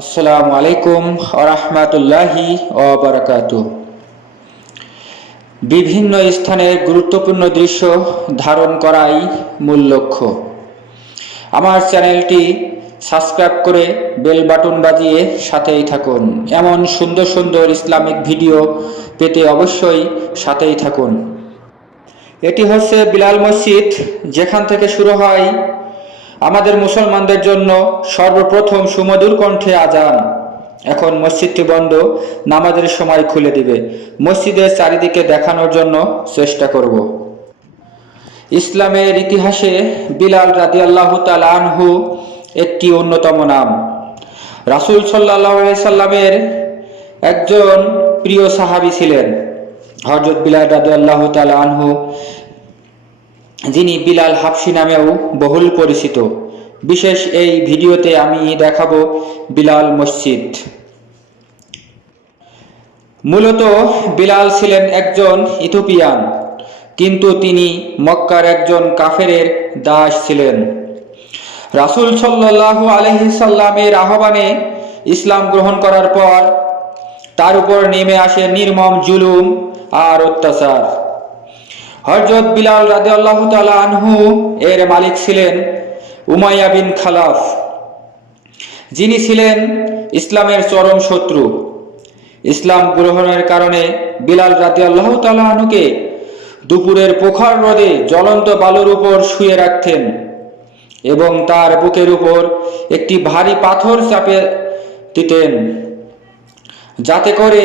আসসালামু আলাইকুম ওয়া রাহমাতুল্লাহি ওয়া বারাকাতুহু। বিভিন্ন স্থানের গুরুত্বপূর্ণ দৃশ্য ধারণ করাই মূল লক্ষ্য। আমার চ্যানেলটি সাবস্ক্রাইব করে বেল বাটন বাজিয়ে সাথেই থাকুন। এমন সুন্দর সুন্দর ইসলামিক ভিডিও পেতে অবশ্যই সাথেই থাকুন। এটি হচ্ছে বিলাল মসজিদ, যেখান থেকে শুরু হয় আমাদের মুসলমানদের জন্য সর্বপ্রথম সুমধুর কণ্ঠে আজান। এখন মসজিদটি বন্ধ, নামাজের সময় খুলে দিবে। মসজিদের চারিদিকে দেখানোর জন্য চেষ্টা করব। ইসলামের ইতিহাসে বিলাল রাদিয়াল্লাহু তাআলা আনহু একটি অন্যতম নাম। রাসূল সাল্লাল্লাহু আলাইহি সাল্লামের একজন প্রিয় সাহাবী ছিলেন হযরত বিলাল রাদিয়াল্লাহু তাআলা আনহু, যিনি বিলাল হাবশী নামেও বহুল পরিচিত। বিশেষ এই ভিডিওতে আমি দেখাবো বিলাল মসজিদ। মূলত বিলাল ছিলেন একজন ইথিওপিয়ান, কিন্তু তিনি মক্কার একজন কাফেরের দাস ছিলেন। রাসূল সাল্লাল্লাহু আলাইহি সাল্লামের আহ্বানে ইসলাম গ্রহণ করার পর তার উপর নেমে আসে নির্মম জুলুম আর অত্যাচার। হযরত বিলাল রাদিয়াল্লাহু তাআলা আনহু এর মালিক ছিলেন উমাইয়া বিন খালাফ, যিনি ছিলেন ইসলামের চরম শত্রু। ইসলাম গ্রহণের কারণে বিলাল রাদিয়াল্লাহু তাআলা আনহুকে দুপুরের প্রখর রোদে জ্বলন্ত বালুর উপর শুয়ে রাখতেন এবং তার বুকের উপর একটি ভারী পাথর চাপে দিতেন, যাতে করে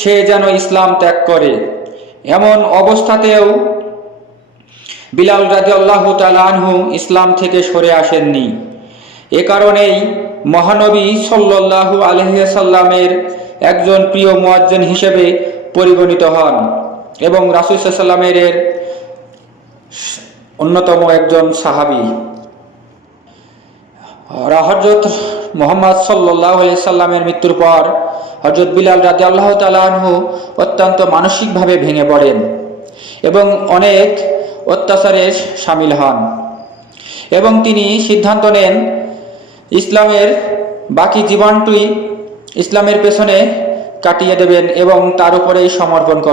সে যেন ইসলাম ত্যাগ করে। এমন অবস্থাতেও বিলাল রাদিয়াল্লাহু তাআলা আনহু ইসলাম থেকে সরে আসেননি। এ কারণেই মহানবী সাল্লাল্লাহু আলাইহি সাল্লামের একজন প্রিয় মুয়াজ্জিন হিসেবে পরিগণিত হন এবং রাসূল সাল্লাল্লাহু আলাইহি সাল্লামের অন্যতম একজন সাহাবী। হযরত মুহাম্মদ সাল্লাল্লাহু আলাইহি সাল্লামের মৃত্যুর পর হযরত বিলাল রাদিয়াল্লাহু তাআলা আনহু অত্যন্ত মানসিকভাবে ভেঙে পড়েন এবং অনেক অত্যাচারে শামিল হন এবং তিনি সিদ্ধান্ত নেন ইসলামের বাকি জীবনটি ইসলামের পেছনে কাটিয়ে দেবেন এবং তার উপরেই সমর্পণ করেন।